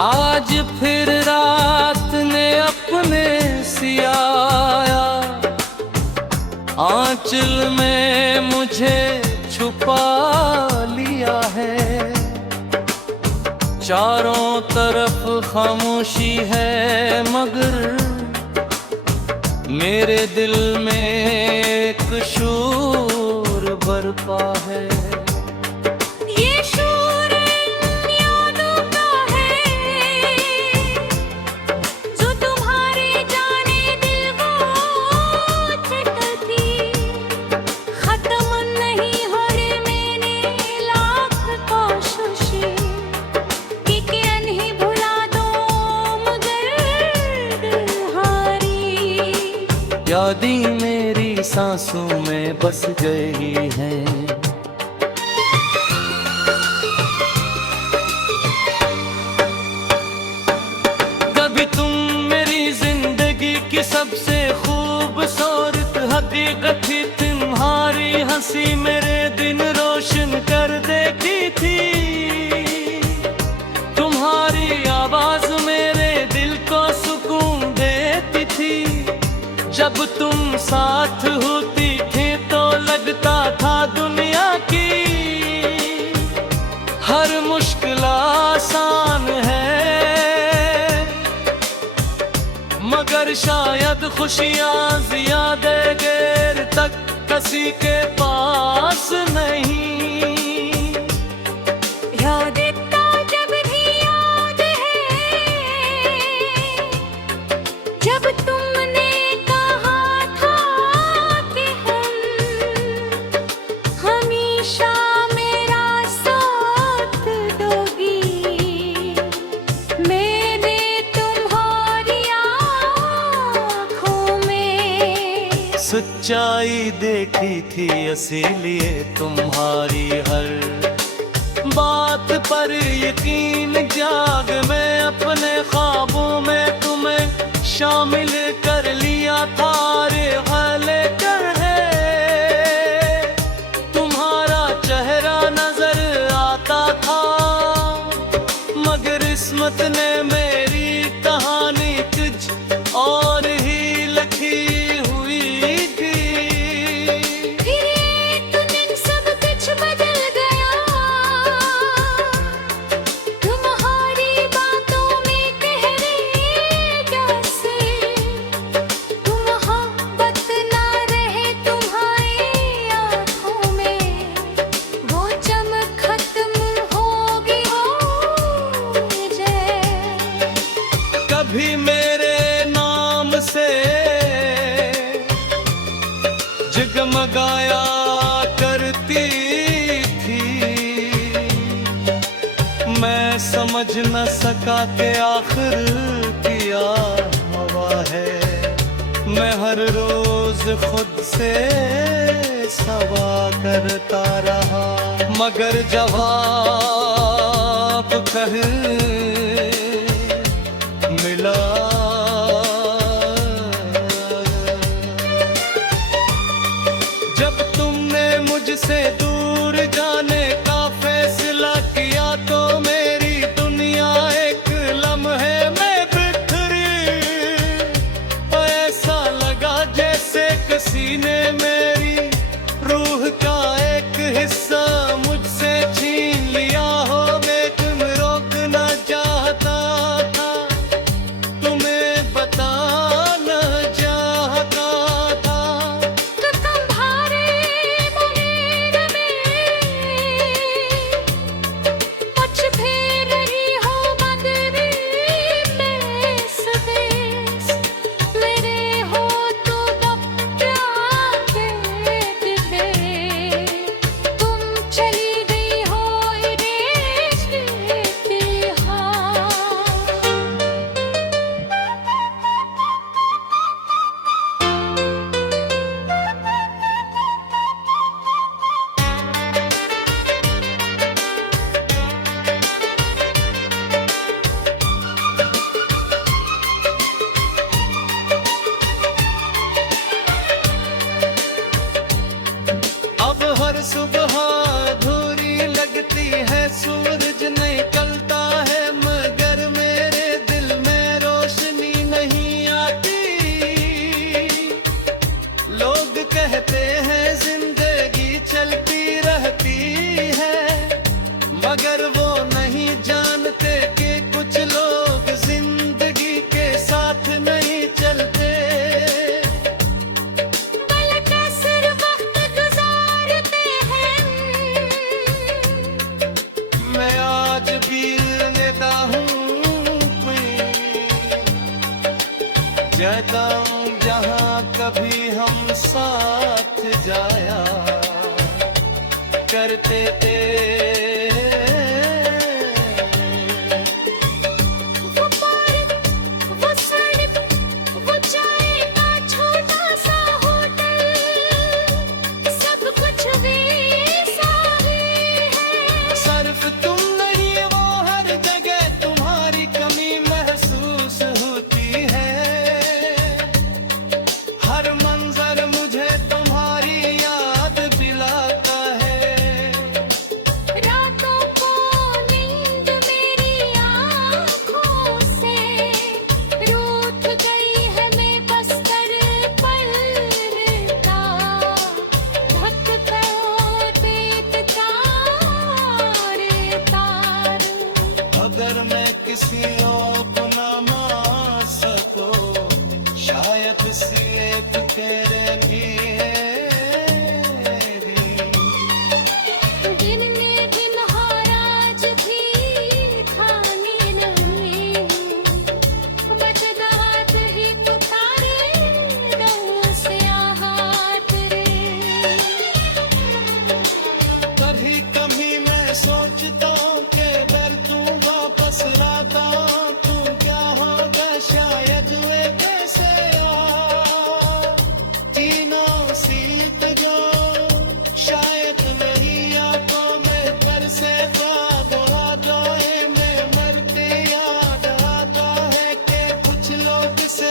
आज फिर रात ने अपने सियाया, आंचल में मुझे छुपा लिया है। चारों तरफ खामोशी है मगर मेरे दिल में एक शोर बरपा है। ये शोर यादों का है जो तुम्हारे जाने दिल को चटकी। खत्म नहीं हो रे मैंने लाख कोशिशें कि नहीं भुला दो मगर दिल हारी। यादें मेरी सांसों में बस गई हैं। कभी तुम मेरी जिंदगी की सबसे खूबसूरत हकीकत थी। तुम्हारी हंसी मेरे दिन रोशन कर देती थी। तुम्हारी आवाज मेरे दिल को सुकून देती थी। जब तुम साथ होती थी तो लगता था दुनिया की हर मुश्किल आसान है। मगर शायद खुशियाँ ज़्यादा देर तक किसी के पास नहीं। याद इतना जब भी याद है जब तुमने कहा था कि हमेशा मेरा साथ दोगी। मैंने तुम्हारी आँखों में सच्चाई देखी थी, इसीलिए तुम्हारी हर बात पर यकीन जाग मैं अपने ख्वाबों में तुम्हें शामिल कर लिया था। रे हाले कर है तुम्हारा चेहरा नजर आता था मगर किस्मत ने मेरी कहानी कुछ और ही लिखी हुई थी। फिर एक दिन सब कुछ बदल गया। तुम्हारी बातों में ठहरे जैसे मोहब्बत ना रहे तुम्हारी आँखों में। वो चमक खत्म होगी हो जाए। कभी मेरे नाम से जगमगाया करती थी। मैं समझ न सका कि आखिर क्या हवा है। मैं हर रोज खुद से सवाल करता रहा मगर जवाब कहीं मिला। जब तुमने मुझसे दूर जाने का फैसला किया तो मेरी दुनिया एक लम्हे में बिखरी। ऐसा लगा जैसे किसी ने मेरी रूह का एक हिस्सा मुझसे छीन लिया हो। मैं तुम रोक न जा कहता हूँ जहाँ कभी हम साथ जाया करते थे, वो पार्क, वो सड़क, वो चाय का छोटा सा होटल, सब कुछ वैसा ही है। सिर्फ तुम नहीं वो हर जगह तुम्हारी कमी महसूस होती है। हर मंजर मुझे तुम्हारी याद दिलाता है। रातों को नींद मेरी आँखों से रूठ गई है, मैं बस्तर पलटा ढक कर पेट तारे तार। अगर मैं किसी और को न मान सको, शायद किसी एक तेरे लिए भी। दिन में दिन हाराज भी खाने नहीं, बच रात ही पुकारे दम से आहत रे। कभी कभी मैं सोचता हूँ कि अगर तू वापस आता तू क्या होगा, शायद वे कैसे जीना सीख जाओ। शायद वही आंखों में घर से ख्वाब आ जाए, मैं मरते याद आता है कि कुछ लोग से